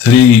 3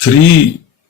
3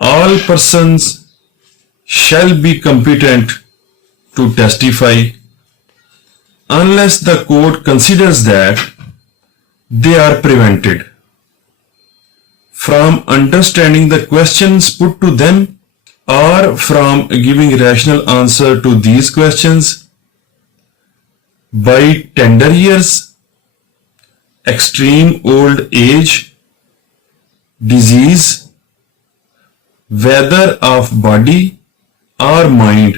all persons shall be competent to testify unless the court considers that they are prevented from understanding the questions put to them or from giving rational answer to these questions by tender years, extreme old age, disease, whether of body or mind,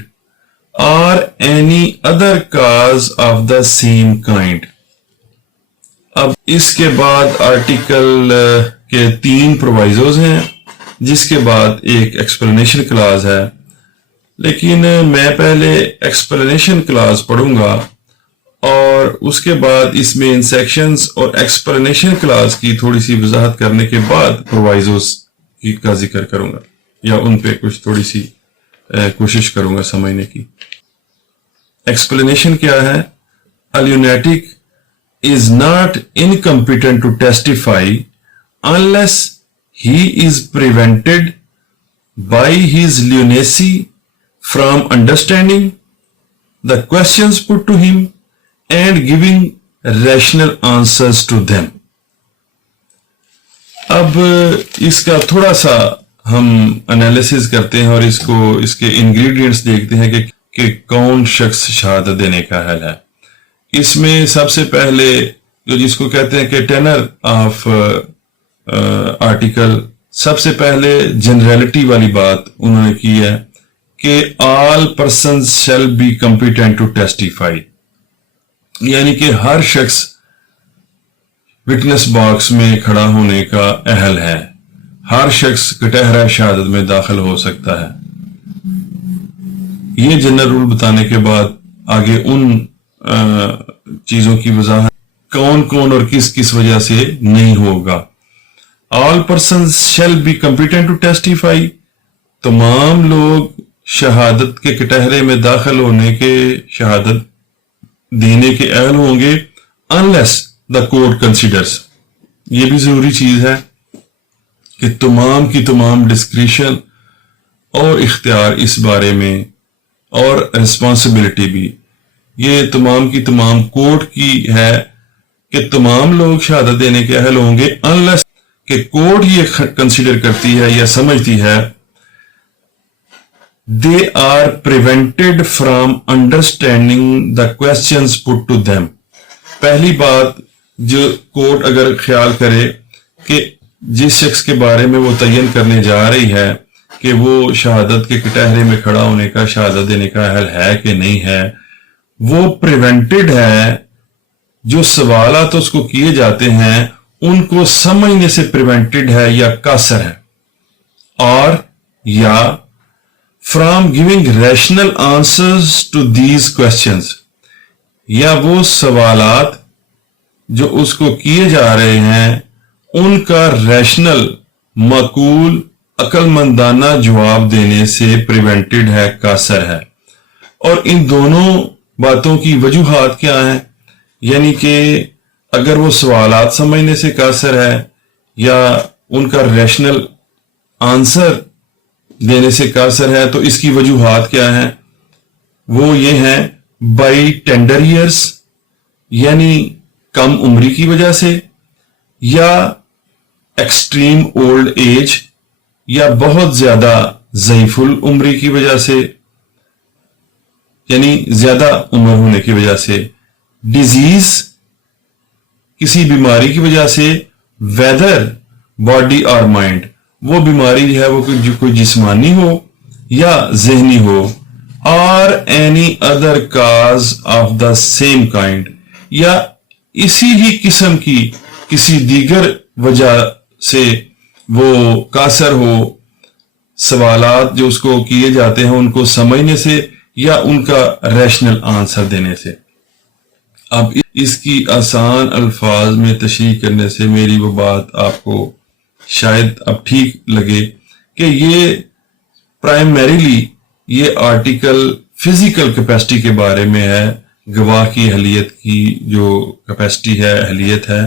or any other cause of the same kind. اب اس کے بعد article کے 3 پرووائزوز ہیں، جس کے بعد ایک explanation Claus ہے، لیکن میں پہلے ایکسپلینیشن کلاز پڑھوں گا اور اس کے بعد اس میں ان سیکشنز اور ایکسپلینیشن کلاز کی تھوڑی سی وضاحت کرنے کے بعد پرووائزوز کا ذکر کروں گا، یا ان پہ کچھ تھوڑی سی کوشش کروں گا سمجھنے کی۔ ایکسپلینیشن کیا ہے؟ A lunatic is not incompetent to testify unless he is prevented by his lunacy from understanding the questions put to him and giving rational answers to them۔ اب اس کا تھوڑا سا ہم انالیسز کرتے ہیں اور اس کے انگریڈینٹس دیکھتے ہیں کہ کون شخص شہادت دینے کا اہل ہے۔ اس میں سب سے پہلے جو جس کو کہتے ہیں کہ ٹینر آف آرٹیکل، سب سے پہلے جنرلٹی والی بات انہوں نے کی ہے کہ all persons shall be competent to testify, یعنی کہ ہر شخص وٹنس باکس میں کھڑا ہونے کا اہل ہے، ہر شخص کٹہرہ شہادت میں داخل ہو سکتا ہے۔ یہ جنرل رول بتانے کے بعد آگے ان چیزوں کی وضاحت کون کون اور کس کس وجہ سے نہیں ہوگا۔ All persons shall be competent to testify, تمام لوگ شہادت کے کٹہرے میں داخل ہونے کے، شہادت دینے کے اہل ہوں گے unless the court considers۔ یہ بھی ضروری چیز ہے کہ تمام کی تمام ڈسکریشن اور اختیار اس بارے میں اور رسپانسبلٹی بھی یہ تمام کی تمام کورٹ کی ہے کہ تمام لوگ شہادت دینے کے اہل ہوں گے unless کہ کورٹ یہ کنسیڈر کرتی ہے یا سمجھتی ہے they are prevented from understanding the questions put to them۔ پہلی بات جو کورٹ اگر خیال کرے کہ جس شخص کے بارے میں وہ تعین کرنے جا رہی ہے کہ وہ شہادت کے کٹہرے میں کھڑا ہونے کا، شہادت دینے کا اہل ہے کہ نہیں ہے، وہ پریونٹڈ ہے، جو سوالات اس کو کیے جاتے ہیں ان کو سمجھنے سے پریونٹڈ ہے یا قاصر ہے، اور یا from giving rational answers to these questions، یا وہ سوالات جو اس کو کیے جا رہے ہیں ان کا ریشنل، معقول، عقل مندانہ جواب دینے سے پریونٹڈ ہے، قاصر ہے۔ اور ان دونوں باتوں کی وجوہات کیا ہیں؟ یعنی کہ اگر وہ سوالات سمجھنے سے قاصر ہے یا ان کا ریشنل آنسر دینے سے قاصر ہے، تو اس کی وجوہات کیا ہیں؟ وہ یہ ہیں بائی ٹینڈر ایئرس، یعنی کم عمری کی وجہ سے، یا ایکسٹریم اولڈ ایج، یا بہت زیادہ ضعیف العمری کی وجہ سے، یعنی زیادہ عمر ہونے کی وجہ سے، ڈیزیز، کسی بیماری کی وجہ سے، ویدر باڈی اور مائنڈ، وہ بیماری جو ہے وہ کوئی جسمانی ہو یا ذہنی ہو، اور any other cause of the same kind, یا اسی ہی قسم کی کسی دیگر وجہ سے وہ قاصر ہو، سوالات جو اس کو کیے جاتے ہیں ان کو سمجھنے سے یا ان کا ریشنل آنسر دینے سے۔ اب اس کی آسان الفاظ میں تشریح کرنے سے میری وہ بات آپ کو شاید اب ٹھیک لگے کہ یہ پرائمریلی یہ آرٹیکل فزیکل کیپیسٹی کے بارے میں ہے، گواہ کی اہلیت کی جو کیپیسٹی ہے، اہلیت ہے،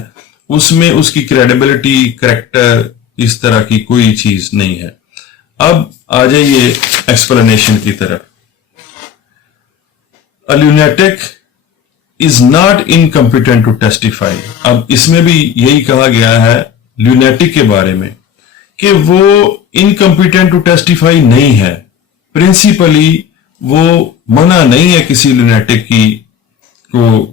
اس میں اس کی کریڈیبلٹی، کریکٹر، اس طرح کی کوئی چیز نہیں ہے۔ اب آ جائیے ایکسپلینیشن کی طرف۔ A lunatic is not incompetent to testify۔ اب اس میں بھی یہی کہا گیا ہے لونیٹک کے بارے میں کہ وہ انکمپیٹنٹ ٹو ٹیسٹیفائی نہیں ہے، پرنسپلی وہ منع نہیں ہے کسی لونیٹک کی کو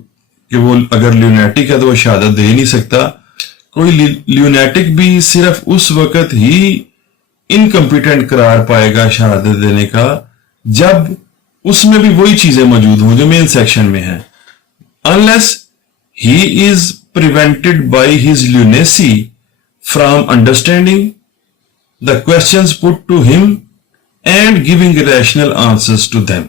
کہ وہ اگر لونیٹک ہے تو وہ شہادت دے ہی نہیں سکتا۔ کوئی لونیٹک بھی صرف اس وقت ہی انکمپیٹنٹ قرار پائے گا شہادت دینے کا جب اس میں بھی وہی چیزیں موجود ہوں جو مین سیکشن میں ہیں، unless he is prevented by his lunacy from understanding the questions put to him and giving rational answers to them.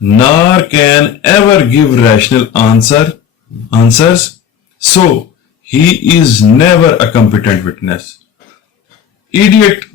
nor can ever give rational answers, so he is never a competent witness. Idiot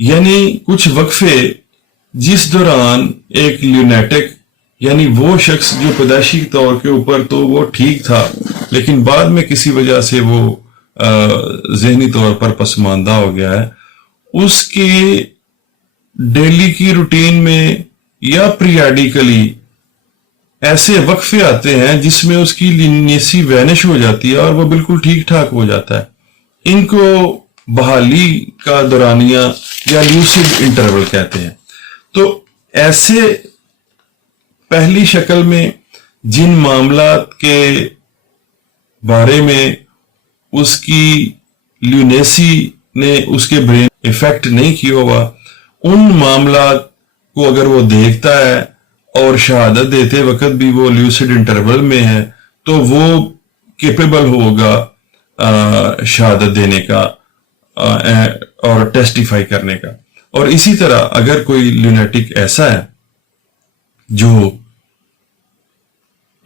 یعنی کچھ وقفے جس دوران ایک lunatic یعنی وہ شخص جو پیدائشی طور کے اوپر تو وہ ٹھیک تھا لیکن بعد میں کسی وجہ سے وہ ذہنی طور پر پسماندہ ہو گیا ہے، اس کے ڈیلی کی روٹین میں یا پریاڈیکلی ایسے وقفے آتے ہیں جس میں اس کی لینیسی وینش ہو جاتی ہے اور وہ بالکل ٹھیک ٹھاک ہو جاتا ہے۔ ان کو بحالی کا دورانیہ یا لیوسڈ انٹرول کہتے ہیں۔ تو ایسے پہلی شکل میں جن معاملات کے بارے میں اس کی لیونیسی نے اس کے برین افیکٹ نہیں کیا ہوا، ان معاملات کو اگر وہ دیکھتا ہے اور شہادت دیتے وقت بھی وہ لیوسڈ انٹرول میں ہے تو وہ کیپیبل ہوگا شہادت دینے کا اور ٹیسٹیفائی کرنے کا۔ اور اسی طرح اگر کوئی لونیٹک ایسا ہے جو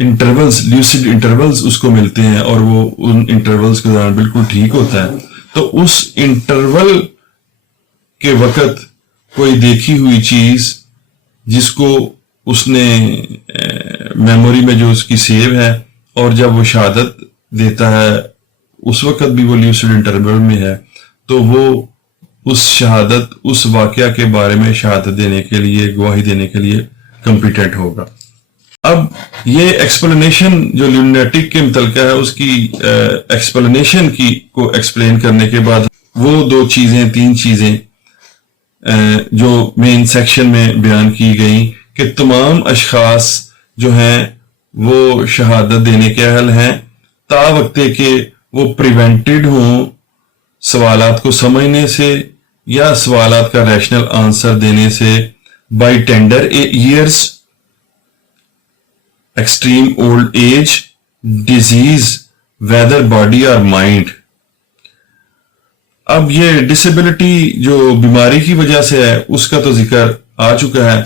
انٹرولز لیوسڈ انٹرولز اس کو ملتے ہیں اور وہ ان انٹرولز کے دوران بالکل ٹھیک ہوتا ہے، تو اس انٹرول کے وقت کوئی دیکھی ہوئی چیز جس کو اس نے میموری میں جو اس کی سیو ہے اور جب وہ شہادت دیتا ہے اس وقت بھی وہ لیوسڈ انٹرول میں ہے تو وہ اس شہادت اس واقعہ کے بارے میں شہادت دینے کے لیے گواہی دینے کے لیے کمپیٹنٹ ہوگا۔ اب یہ ایکسپلینیشن جو لونیٹک کے متعلقہ ہے اس کی ایکسپلینیشن کی کو ایکسپلین کرنے کے بعد وہ تین چیزیں جو مین سیکشن میں بیان کی گئیں کہ تمام اشخاص جو ہیں وہ شہادت دینے کے اہل ہیں تا وقتے کہ وہ پریونٹڈ ہوں سوالات کو سمجھنے سے یا سوالات کا ریشنل آنسر دینے سے by tender years, extreme old age, disease whether body اور مائنڈ۔ اب یہ ڈسیبلٹی جو بیماری کی وجہ سے ہے اس کا تو ذکر آ چکا ہے۔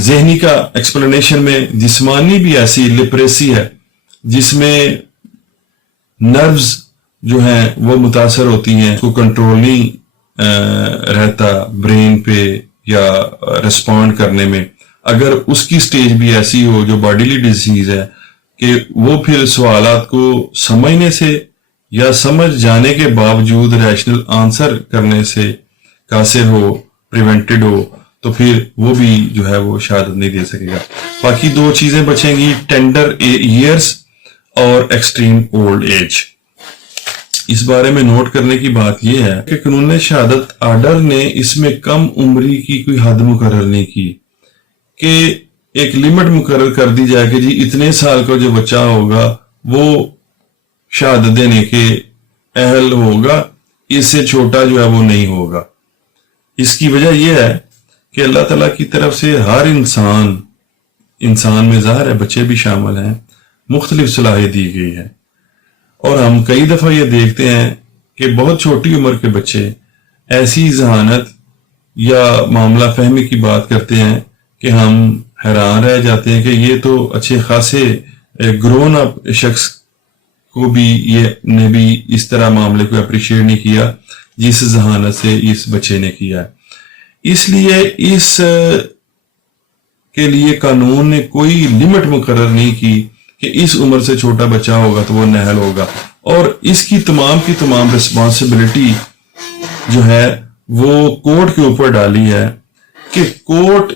ذہنی کا ایکسپلینیشن میں جسمانی بھی ایسی لپریسی ہے جس میں نروز جو ہیں وہ متاثر ہوتی ہیں، کو کنٹرول نہیں رہتا برین پہ یا ریسپونڈ کرنے میں۔ اگر اس کی سٹیج بھی ایسی ہو جو باڈیلی ڈیزیز ہے کہ وہ پھر سوالات کو سمجھنے سے یا سمجھ جانے کے باوجود ریشنل آنسر کرنے سے قاصر ہو، پریونٹڈ ہو، تو پھر وہ بھی جو ہے وہ شہادت نہیں دے سکے گا۔ باقی دو چیزیں بچیں گی، ٹینڈر ایئرس اور ایکسٹریم اولڈ ایج۔ اس بارے میں نوٹ کرنے کی بات یہ ہے کہ قانون شہادت آرڈر نے اس میں کم عمری کی کوئی حد مقرر نہیں کی کہ ایک لمٹ مقرر کر دی جائے کہ جی اتنے سال کا جو بچہ ہوگا وہ شہادت دینے کے اہل ہوگا، اس سے چھوٹا جو ہے وہ نہیں ہوگا۔ اس کی وجہ یہ ہے کہ اللہ تعالیٰ کی طرف سے ہر انسان میں ظاہر ہے بچے بھی شامل ہیں، مختلف صلاحیت دی گئی ہے، اور ہم کئی دفعہ یہ دیکھتے ہیں کہ بہت چھوٹی عمر کے بچے ایسی ذہانت یا معاملہ فہمی کی بات کرتے ہیں کہ ہم حیران رہ جاتے ہیں کہ یہ تو اچھے خاصے گرون اپ شخص کو بھی یہ نے بھی اس طرح معاملے کو اپریشیٹ نہیں کیا جس ذہانت سے اس بچے نے کیا ہے۔ اس لیے اس کے لیے قانون نے کوئی لمٹ مقرر نہیں کی کہ اس عمر سے چھوٹا بچہ ہوگا تو وہ نااہل ہوگا، اور اس کی تمام رسپانسبلٹی جو ہے وہ کورٹ کے اوپر ڈالی ہے کہ کورٹ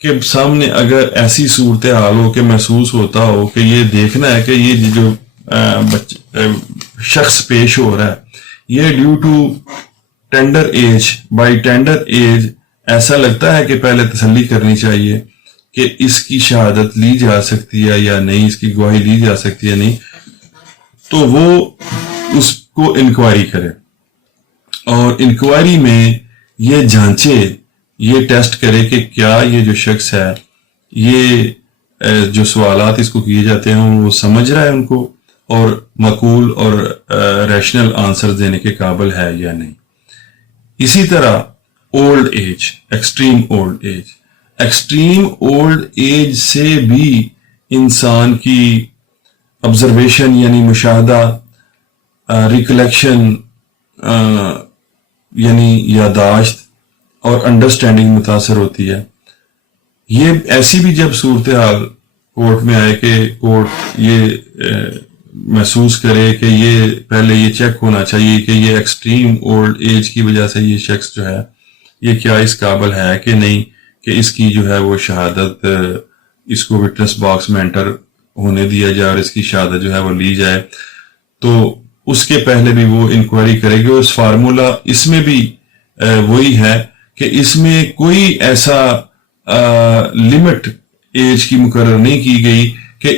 کے سامنے اگر ایسی صورتحال ہو کہ محسوس ہوتا ہو کہ یہ دیکھنا ہے کہ یہ جو شخص پیش ہو رہا ہے یہ due to tender age, by tender age ایسا لگتا ہے کہ پہلے تسلی کرنی چاہیے کہ اس کی شہادت لی جا سکتی ہے یا نہیں، اس کی گواہی لی جا سکتی ہے نہیں، تو وہ اس کو انکوائری کرے اور انکوائری میں یہ جانچے، یہ ٹیسٹ کرے کہ کیا یہ جو شخص ہے یہ جو سوالات اس کو کیے جاتے ہیں وہ سمجھ رہا ہے ان کو اور معقول اور ریشنل آنسر دینے کے قابل ہے یا نہیں۔ اسی طرح old age, extreme old age سے بھی انسان کی آبزرویشن یعنی مشاہدہ، ریکلیکشن یعنی یاداشت اور انڈرسٹینڈنگ متاثر ہوتی ہے. یہ ایسی بھی جب صورتحال کورٹ میں آئے کہ کورٹ یہ محسوس کرے کہ یہ پہلے یہ چیک ہونا چاہیے کہ یہ ایکسٹریم اولڈ ایج کی وجہ سے یہ شخص جو ہے یہ کیا اس قابل ہے کہ نہیں کہ اس کی جو ہے وہ شہادت اس کو وٹنس باکس میں انٹر ہونے دیا جائے اور اس کی شہادت جو ہے وہ لی جائے. تو اس کے پہلے بھی وہ انکوائری کرے گی. اور اس فارمولا اس میں بھی وہی ہے کہ اس میں کوئی ایسا لمٹ ایج کی مقرر نہیں کی گئی کہ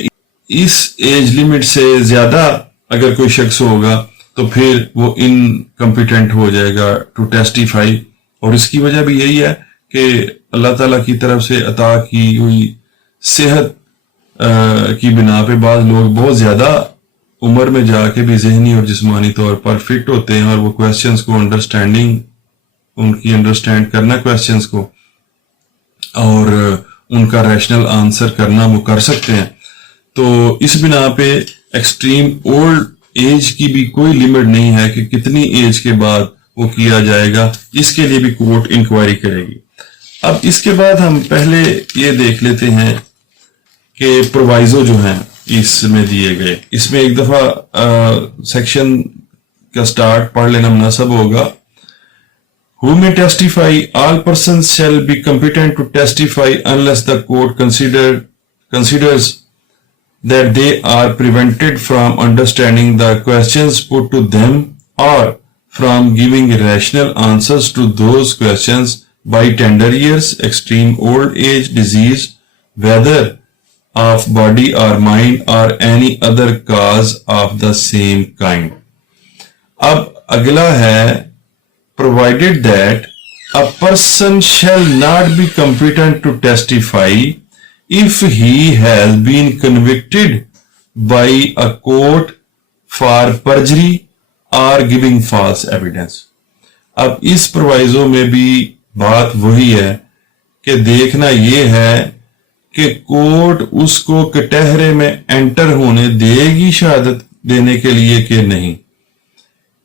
اس ایج لمٹ سے زیادہ اگر کوئی شخص ہوگا تو پھر وہ انکمپیٹنٹ ہو جائے گا ٹو ٹیسٹیفائی. اور اس کی وجہ بھی یہی ہے کہ اللہ تعالیٰ کی طرف سے عطا کی ہوئی صحت کی بنا پہ بعض لوگ بہت زیادہ عمر میں جا کے بھی ذہنی اور جسمانی طور پر فٹ ہوتے ہیں اور وہ کویسچنز کو ان کی انڈرسٹینڈ کرنا کویسچنز کو اور ان کا ریشنل آنسر کرنا وہ کر سکتے ہیں. تو اس بنا پہ ایکسٹریم اولڈ ایج کی بھی کوئی لمٹ نہیں ہے کہ کتنی ایج کے بعد وہ کیا جائے گا. اس کے لیے بھی کورٹ انکوائری کرے گی. اب اس کے بعد ہم پہلے یہ دیکھ لیتے ہیں کہ پرووائزو جو ہیں اس میں دیے گئے. اس میں ایک دفعہ سیکشن کا سٹارٹ پڑھ لینا مناسب ہوگا. Who may testify? All persons shall be competent to testify unless the court considers that they are prevented from understanding the questions put to them or from giving rational answers to those questions by tender years, extreme old age, disease, whether of body or mind, or any other cause of the same kind. اب اگلا ہے provided that a person shall not be competent to testify if he has been convicted by a court for perjury or giving false evidence. اب اس پروائزو میں بھی بات وہی ہے کہ دیکھنا یہ ہے کہ کورٹ اس کو کٹہرے میں انٹر ہونے دے گی شہادت دینے کے لیے کہ نہیں.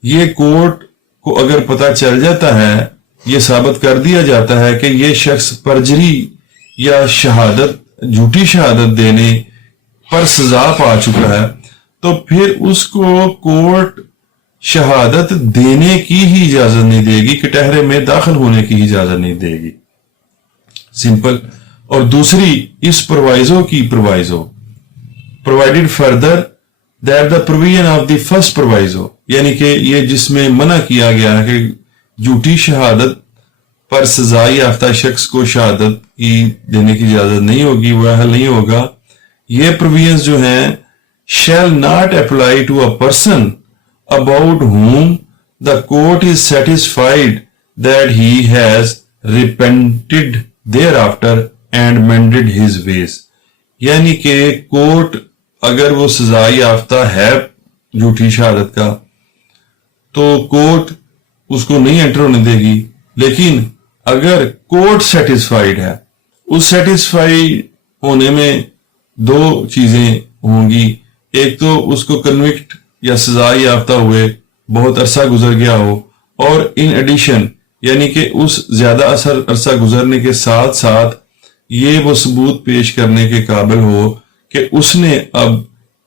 یہ کورٹ کو اگر پتہ چل جاتا ہے, یہ ثابت کر دیا جاتا ہے کہ یہ شخص پرجری یا شہادت جھوٹی شہادت دینے پر سزا پا چکا ہے, تو پھر اس کو کورٹ شہادت دینے کی ہی اجازت نہیں دے گی, کٹہرے میں داخل ہونے کی اجازت نہیں دے گی. سمپل. اور دوسری اس پروائزو کی پروائزو provided further that the provision of the first proviso, یعنی کہ یہ جس میں منع کیا گیا ہے کہ جھوٹی شہادت پر سزا یافتہ شخص کو شہادت کی دینے کی اجازت نہیں ہوگی, وہ اہل نہیں ہوگا. یہ پروویژنز جو ہیں shall not apply to a person about whom the court is satisfied that he has repented thereafter and mended his ways. یعنی کہ کورٹ اگر وہ سزا یافتہ ہے جھوٹی شہادت کا تو کورٹ اس کو نہیں انٹر ہونے دے گی, لیکن اگر کورٹ سیٹسفائیڈ ہے, اس سیٹسفائی ہونے میں دو چیزیں ہوں گی. ایک تو اس کو کنوکٹ یا سزا یافتہ ہوئے بہت عرصہ گزر گیا ہو, اور ان ایڈیشن یعنی کہ اس زیادہ عرصہ گزرنے کے ساتھ ساتھ یہ وہ ثبوت پیش کرنے کے قابل ہو کہ اس نے اب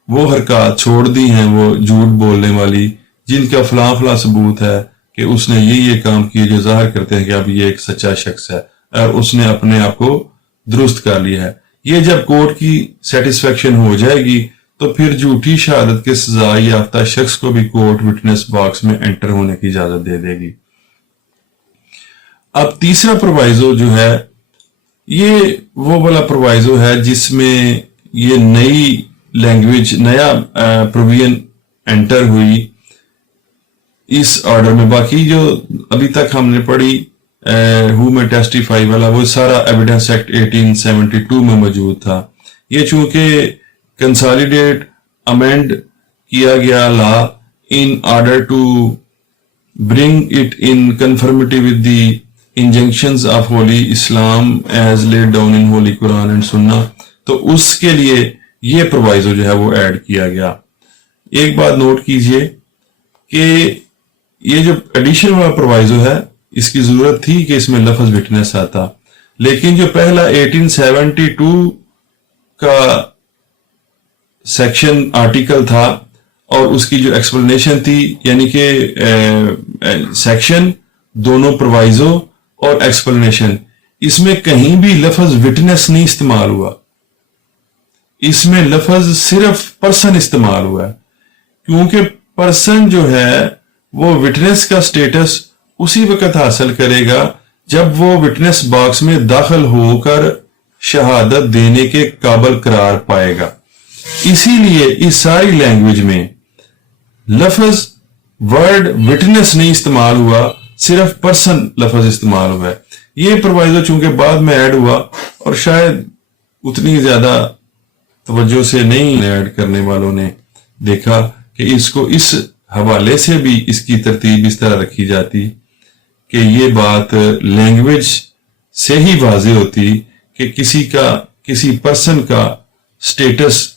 وہ حرکات چھوڑ دی ہیں وہ جھوٹ بولنے والی, جن کا فلاں فلاں ثبوت ہے کہ اس نے یہ کام کیے جو ظاہر کرتے ہیں کہ اب یہ ایک سچا شخص ہے اور اس نے اپنے آپ کو درست کر لیا ہے. یہ جب کورٹ کی سیٹسفیکشن ہو جائے گی تو پھر جھوٹی شہادت کے سزا یافتہ شخص کو بھی کورٹ وٹنس باکس میں انٹر ہونے کی اجازت دے دے گی. اب تیسرا پرووائزو جو ہے یہ وہ والا پرووائزو ہے جس میں یہ نئی لینگویج, نیا پروویژن انٹر ہوئی اس آرڈر میں. باقی جو ابھی تک ہم نے پڑھی ہو میں ٹیسٹیفائی والا وہ سارا ایویڈنس ایکٹ 1872 میں موجود تھا. یہ چونکہ کنسالیڈیٹ امینڈ کیا گیا law in order to bring it in conformity with the injunctions of holy Islam as laid down in holy Quran and Sunnah, تو اس کے لیے یہ پرووائزو جو ہے وہ ایڈ کیا گیا. ایک بات نوٹ کیجئے کہ یہ جو ایڈیشن والا پرووائزو ہے اس کی ضرورت تھی کہ اس میں لفظ وٹنس آتا، لیکن جو پہلا 1872 کا سیکشن آرٹیکل تھا اور اس کی جو ایکسپلینیشن تھی، یعنی کہ سیکشن، دونوں پروائزو اور ایکسپلینیشن، اس میں کہیں بھی لفظ وٹنس نہیں استعمال ہوا، اس میں لفظ صرف پرسن استعمال ہوا ہے، کیونکہ پرسن جو ہے وہ وٹنس کا سٹیٹس اسی وقت حاصل کرے گا جب وہ وٹنس باکس میں داخل ہو کر شہادت دینے کے قابل قرار پائے گا۔ اسی لیے اس ساری لینگویج میں لفظ ورڈ وٹنس نہیں استعمال ہوا، صرف پرسن لفظ استعمال ہوا ہے۔ یہ پروائزو چونکہ بعد میں ایڈ ہوا اور شاید اتنی زیادہ توجہ سے نہیں ایڈ کرنے والوں نے دیکھا کہ اس کو اس حوالے سے بھی اس کی ترتیب اس طرح رکھی جاتی کہ یہ بات لینگویج سے ہی واضح ہوتی کہ کسی پرسن کا سٹیٹس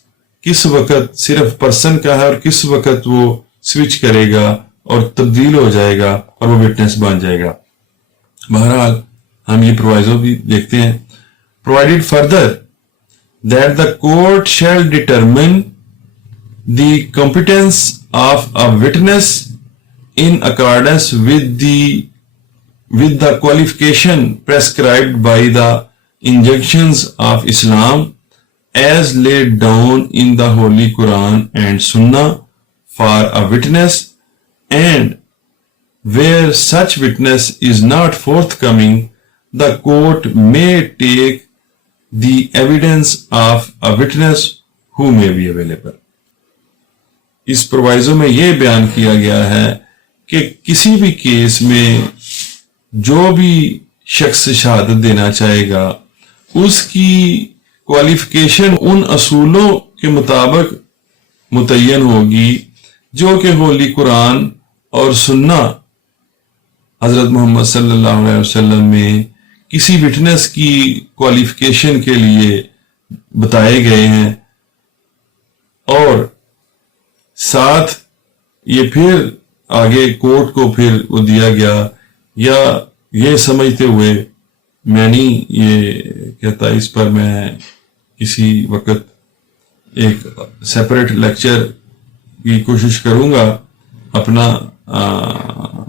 کس وقت صرف پرسن کا ہے اور کس وقت وہ سوئچ کرے گا اور تبدیل ہو جائے گا اور وہ وٹنس بن جائے گا۔ بہرحال ہم یہ پروائزو بھی دیکھتے ہیں۔ provided further that the court shall determine the competence of a witness in accordance with the qualification prescribed by the injunctions of Islam as laid down in the Holy Quran and Sunnah for a witness, and where such witness is not forthcoming, the court may take the evidence of a witness who may be available. اس پروائزو میں یہ بیان کیا گیا ہے کہ کسی بھی case میں جو بھی شخص شہادت دینا چاہے گا اس کی کوالیفیکیشن ان اصولوں کے مطابق متعین ہوگی جو کہ ہولی قرآن اور سنہ حضرت محمد صلی اللہ علیہ وسلم میں کسی وٹنس کی کوالیفیکیشن کے لیے بتائے گئے ہیں، اور ساتھ یہ پھر آگے کورٹ کو پھر وہ دیا گیا، یا یہ سمجھتے ہوئے میں نہیں یہ کہتا، اس پر میں کسی وقت ایک سیپریٹ لیکچر کی کوشش کروں گا اپنا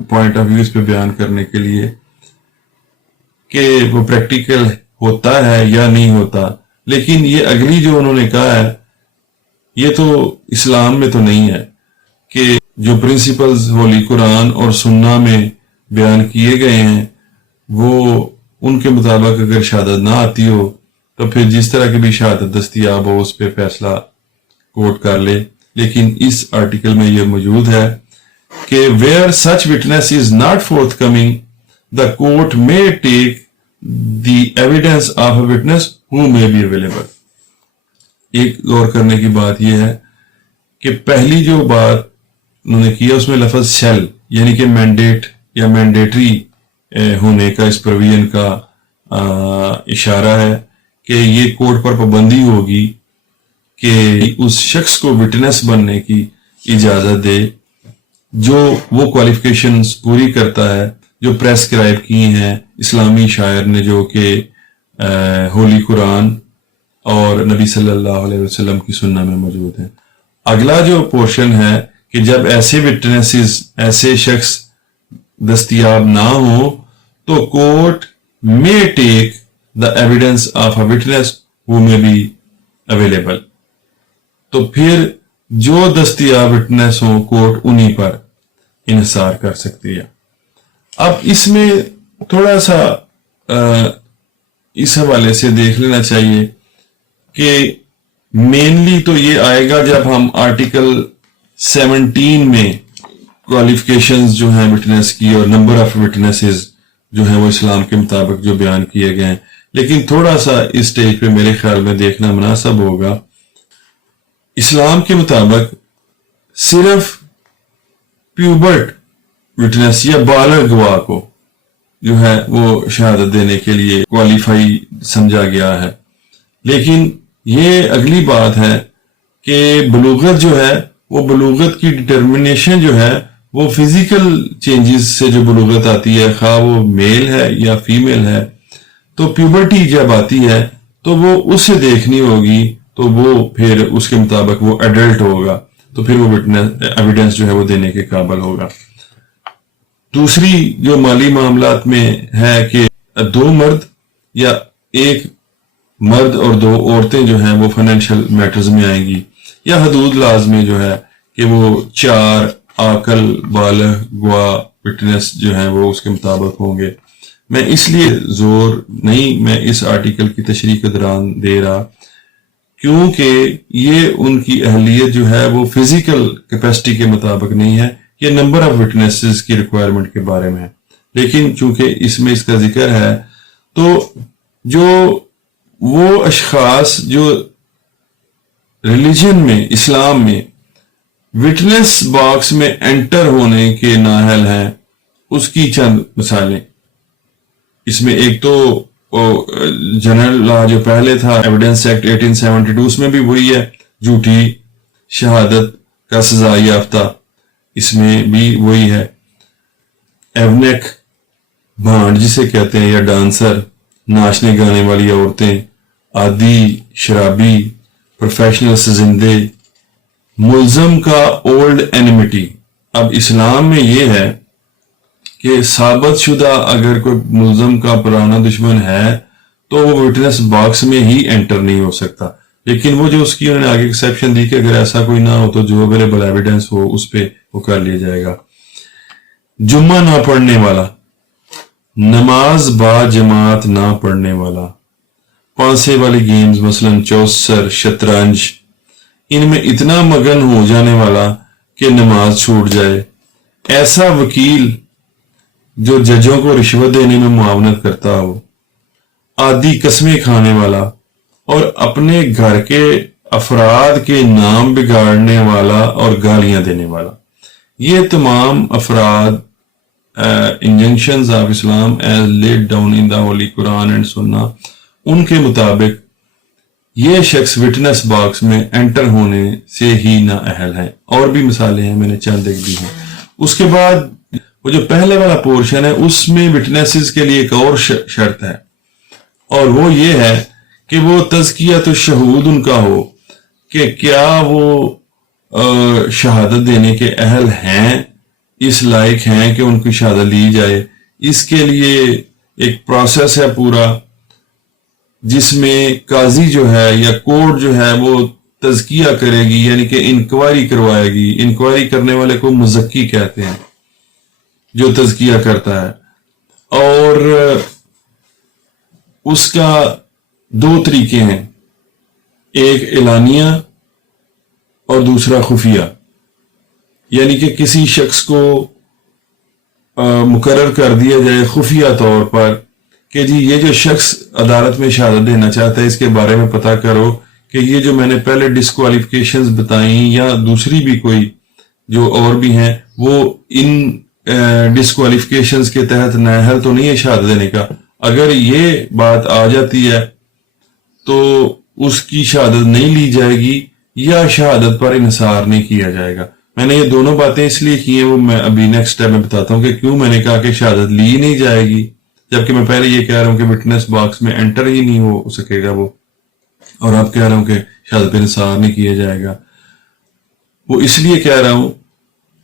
پوائنٹ آف ویو اس پہ بیان کرنے کے لیے کہ وہ پریکٹیکل ہوتا ہے یا نہیں ہوتا، لیکن یہ اگلی جو انہوں نے کہا ہے یہ تو اسلام میں تو نہیں ہے کہ جو پرنسپلز ہولی قرآن اور سنہ میں بیان کیے گئے ہیں وہ ان کے مطابق اگر شہادت نہ آتی ہو تو پھر جس طرح کی بھی شہادت دستیاب ہو اس پہ فیصلہ کورٹ کر لے، لیکن اس آرٹیکل میں یہ موجود ہے کہ where such witness is not forthcoming, the court may take the evidence of a witness who may be available. ایک غور کرنے کی بات یہ ہے کہ پہلی جو بات انہوں نے کیا اس میں لفظ شیل یعنی کہ مینڈیٹ یا مینڈیٹری ہونے کا اس پروویژن کا اشارہ ہے کہ یہ کورٹ پر پابندی ہوگی کہ اس شخص کو وٹنس بننے کی اجازت دے جو وہ کوالیفیکیشنز پوری کرتا ہے جو پریسکرائب کی ہیں اسلامی شاعر نے، جو کہ ہولی قرآن اور نبی صلی اللہ علیہ وسلم کی سنہ میں موجود ہیں۔ اگلا جو پورشن ہے کہ جب ایسے وٹنسز، ایسے شخص دستیاب نہ ہوں تو court may take the evidence of a witness who may be available. تو پھر جو دستیاب وٹنس ہوں کورٹ انہی پر انحصار کر سکتی ہے۔ اب اس میں تھوڑا سا اس حوالے سے دیکھ لینا چاہیے کہ مینلی تو یہ آئے گا جب ہم آرٹیکل 17 میں کوالیفیکیشنز جو ہیں وٹنس کی اور نمبر آف وٹنسز جو ہیں وہ اسلام کے مطابق جو بیان کیے گئے ہیں، لیکن تھوڑا سا اس سٹیج پہ میرے خیال میں دیکھنا مناسب ہوگا، اسلام کے مطابق صرف پیوبرٹ وٹنس یا بالغ گواہ کو جو ہے وہ شہادت دینے کے لیے کوالیفائی سمجھا گیا ہے، لیکن یہ اگلی بات ہے کہ بلوغت جو ہے وہ بلوغت کی ڈٹرمنیشن جو ہے وہ فزیکل چینجز سے جو بلوغت آتی ہے، خواہ وہ میل ہے یا فیمیل ہے، تو پیوبرٹی جب آتی ہے تو وہ اسے دیکھنی ہوگی، تو وہ پھر اس کے مطابق وہ ایڈلٹ ہوگا، تو پھر وہ ایویڈنس جو ہے وہ دینے کے قابل ہوگا۔ دوسری جو مالی معاملات میں ہے کہ 2 مرد یا 1 مرد اور 2 عورتیں جو ہیں وہ فائنینشیل میٹرز میں آئیں گی، یا حدود لاز میں جو ہے کہ وہ 4 عاقل بالغ گواہ وٹنس جو ہیں وہ اس کے مطابق ہوں گے۔ میں اس لیے زور نہیں میں اس آرٹیکل کی تشریح کے دوران دے رہا، کیونکہ یہ ان کی اہلیت جو ہے وہ فزیکل کیپیسٹی کے مطابق نہیں ہے، یہ نمبر آف وٹنسز کی ریکوائرمنٹ کے بارے میں ہے۔ لیکن چونکہ اس میں اس کا ذکر ہے، تو جو وہ اشخاص جو ریلیجن میں، اسلام میں وٹنس باکس میں انٹر ہونے کے نااہل ہیں، اس کی چند مثالیں۔ اس میں ایک تو جنرل لا جو پہلے تھا، ایویڈنس ایکٹ 1872، اس میں بھی وہی ہے، جھوٹی شہادت کا سزا یافتہ، اس میں بھی وہی ہے۔ ایونک، بھانڈ جسے کہتے ہیں یا ڈانسر، ناچنے گانے والی عورتیں، عادی شرابی، پروفیشنل سزندے، ملزم کا اولڈ اینیمٹی۔ اب اسلام میں یہ ہے کہ ثابت شدہ اگر کوئی ملزم کا پرانا دشمن ہے تو وہ وٹنس باکس میں ہی انٹر نہیں ہو سکتا، لیکن وہ جو اس کی انہوں نے آگے ایکسیپشن دی کہ اگر ایسا کوئی نہ ہو تو جو اویلیبل ایویڈنس ہو اس پہ وہ کر لیا جائے گا۔ جمعہ نہ پڑھنے والا، نماز با جماعت نہ پڑھنے والا، پانسے والی گیمز مثلا چوسر، شطرنج، ان میں اتنا مگن ہو جانے والا کہ نماز چھوٹ جائے، ایسا وکیل جو ججوں کو رشوت دینے میں معاونت کرتا ہو، عادی قسمیں کھانے والا اور اپنے گھر کے افراد کے نام بگاڑنے والا اور گالیاں دینے والا، یہ تمام افراد injunctions of Islam as laid down in the holy Quran and Sunnah, ان کے مطابق یہ شخص وٹنس باکس میں انٹر ہونے سے ہی نااہل ہے۔ اور بھی مثالیں ہیں، میں نے چند ایک دی ہیں۔ اس کے بعد وہ جو پہلے والا پورشن ہے اس میں وٹنسز کے لیے ایک اور شرط ہے، اور وہ یہ ہے کہ وہ تزکیۃ الشہود ان کا ہو کہ کیا وہ شہادت دینے کے اہل ہیں، اس لائق ہیں کہ ان کی شہادت لی جائے۔ اس کے لیے ایک پروسیس ہے پورا، جس میں قاضی جو ہے یا کورٹ جو ہے وہ تزکیہ کرے گی، یعنی کہ انکوائری کروائے گی۔ انکوائری کرنے والے کو مزکی کہتے ہیں، جو تزکیہ کرتا ہے، اور اس کا 2 طریقے ہیں، ایک اعلانیہ اور دوسرا خفیہ، یعنی کہ کسی شخص کو مقرر کر دیا جائے خفیہ طور پر کہ جی یہ جو شخص عدالت میں شہادت دینا چاہتا ہے اس کے بارے میں پتہ کرو کہ یہ جو میں نے پہلے ڈسکوالیفیکیشنز بتائیں یا دوسری بھی کوئی جو اور بھی ہیں، وہ ان ڈسکوالیفیکیشنز کے تحت نااہل تو نہیں ہے شہادت دینے کا۔ اگر یہ بات آ جاتی ہے تو اس کی شہادت نہیں لی جائے گی یا شہادت پر انحصار نہیں کیا جائے گا۔ میں نے یہ دونوں باتیں اس لیے کی ہیں، وہ میں ابھی نیکسٹ سٹیپ میں بتاتا ہوں کہ کیوں میں نے کہا کہ شہادت لی نہیں جائے گی، جبکہ میں پہلے یہ کہہ رہا ہوں کہ وٹنس باکس میں انٹر ہی نہیں ہو سکے گا وہ، اور اب کہہ رہا ہوں کہ شہادت پر انحصار نہیں کیا جائے گا۔ وہ اس لیے کہہ رہا ہوں،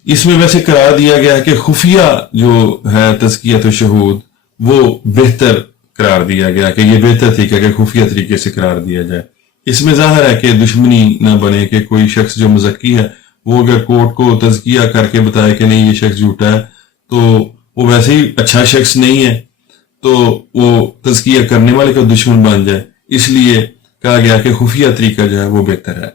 اس میں ویسے قرار دیا گیا ہے کہ خفیہ جو ہے تزکیۃ الشہود وہ بہتر قرار دیا گیا کہ یہ بہتر طریقہ کہ خفیہ طریقے سے قرار دیا جائے۔ اس میں ظاہر ہے کہ دشمنی نہ بنے کہ کوئی شخص جو مزکی ہے وہ اگر کورٹ کو تزکیہ کر کے بتائے کہ نہیں یہ شخص جھوٹا ہے تو وہ ویسے ہی اچھا شخص نہیں ہے، تو وہ تزکیہ کرنے والے کا دشمن بن جائے، اس لیے کہا گیا کہ خفیہ طریقہ جو ہے وہ بہتر ہے۔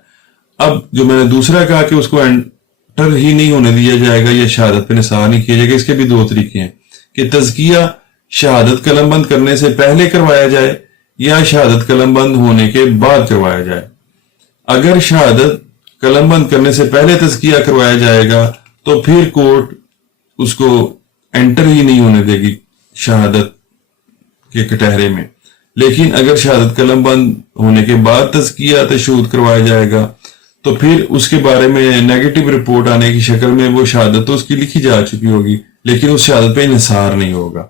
اب جو میں نے دوسرا کہا کہ اس کو انٹر ہی نہیں ہونے دیا جائے گا یا شہادت پہ نثار نہیں کیا جائے گا، اس کے بھی 2 طریقے ہیں کہ تزکیہ شہادت قلم بند کرنے سے پہلے کروایا جائے یا شہادت قلم بند ہونے کے بعد کروایا جائے۔ اگر شہادت قلم بند کرنے سے پہلے تزکیہ کروایا جائے گا تو پھر کورٹ اس کو انٹر ہی نہیں ہونے دے گی شہادت کے کٹہرے میں، لیکن اگر شہادت قلم بند ہونے کے بعد تزکیہ تشہود کروایا جائے گا تو پھر اس کے بارے میں نیگیٹو رپورٹ آنے کی شکل میں وہ شہادت تو اس کی لکھی جا چکی ہوگی، لیکن اس شہادت پہ انحصار نہیں ہوگا۔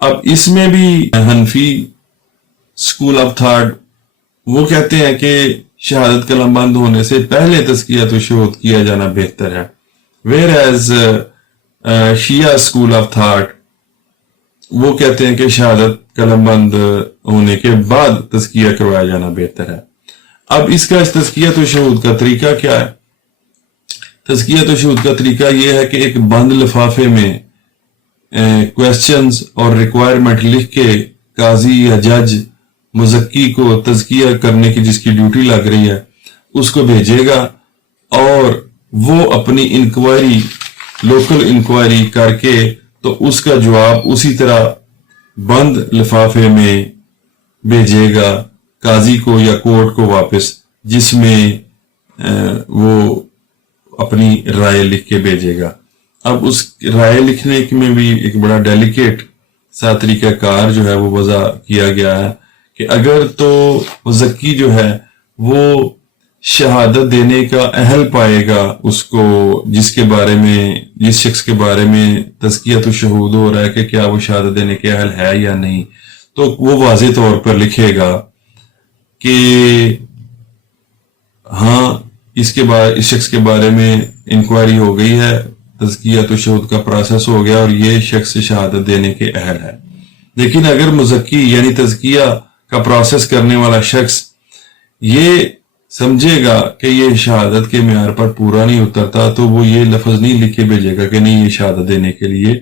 اب اس میں بھی حنفی اسکول آف تھاٹ وہ کہتے ہیں کہ شہادت قلم بند ہونے سے پہلے تزکیۃ الشہود کیا جانا بہتر ہے، where as Shia school of thought وہ کہتے ہیں کہ شہادت قلم بند ہونے کے بعد تزکیہ کروایا جانا بہتر ہے۔ اب اس کا تزکیۃ الشہود کا طریقہ کیا ہے؟ تزکیۃ الشہود کا طریقہ یہ ہے کہ ایک بند لفافے میں کویسچنز اور ریکوائرمنٹ لکھ کے قاضی یا جج مزکی کو تزکیہ کرنے کی جس کی ڈیوٹی لگ رہی ہے اس کو بھیجے گا، اور وہ اپنی انکوائری لوکل انکوائری کر کے تو اس کا جواب اسی طرح بند لفافے میں بھیجے گا قاضی کو یا کورٹ کو واپس، جس میں وہ اپنی رائے لکھ کے بھیجے گا۔ اب اس رائے لکھنے میں بھی ایک بڑا ڈیلیکیٹ سا طریقہ کار جو ہے وہ وضع کیا گیا ہے کہ اگر تو مزکی جو ہے وہ شہادت دینے کا اہل پائے گا اس کو جس شخص کے بارے میں تزکیۃ الشہود ہو رہا ہے کہ کیا وہ شہادت دینے کے اہل ہے یا نہیں، تو وہ واضح طور پر لکھے گا کہ ہاں اس شخص کے بارے میں انکوائری ہو گئی ہے، تزکیۃ الشہود کا پروسیس ہو گیا اور یہ شخص شہادت دینے کے اہل ہے۔ لیکن اگر مزکی یعنی تزکیہ کا پروسیس کرنے والا شخص یہ سمجھے گا کہ یہ شہادت کے معیار پر پورا نہیں اترتا تو وہ یہ لفظ نہیں لکھ کے بھیجے گا کہ نہیں یہ شہادت دینے کے لیے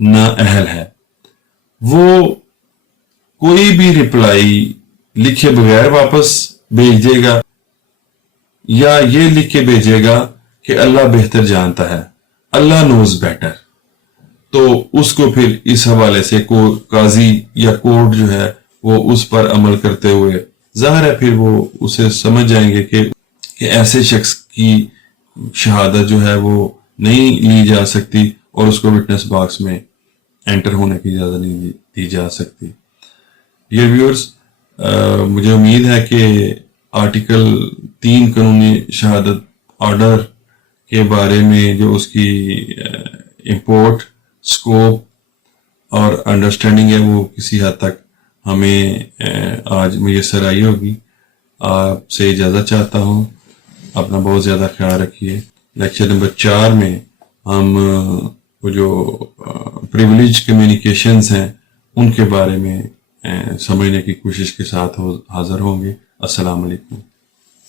نا اہل ہے، وہ کوئی بھی رپلائی لکھے بغیر واپس بھیج دے گا یا یہ لکھ کے بھیجے گا کہ اللہ بہتر جانتا ہے، اللہ نوز بیٹر، تو اس کو پھر اس حوالے سے قاضی یا کورٹ جو ہے وہ اس پر عمل کرتے ہوئے ظاہر ہے پھر وہ اسے سمجھ جائیں گے کہ ایسے شخص کی شہادت جو ہے وہ نہیں لی جا سکتی اور اس کو وٹنس باکس میں انٹر ہونے کی اجازت نہیں دی جا سکتی۔ ڈیئر ویورز، مجھے امید ہے کہ آرٹیکل 3 قانونی شہادت آرڈر کے بارے میں جو اس کی امپورٹ، سکوپ اور انڈرسٹینڈنگ ہے وہ کسی حد تک ہمیں آج میسر آئی ہوگی۔ آپ سے اجازت چاہتا ہوں، اپنا بہت زیادہ خیال رکھیے۔ لیکچر نمبر 4 میں ہم وہ جو پریویلیج کمیونیکیشنز ہیں ان کے بارے میں سمجھنے کی کوشش کے ساتھ حاضر ہوں گے۔ السلام علیکم۔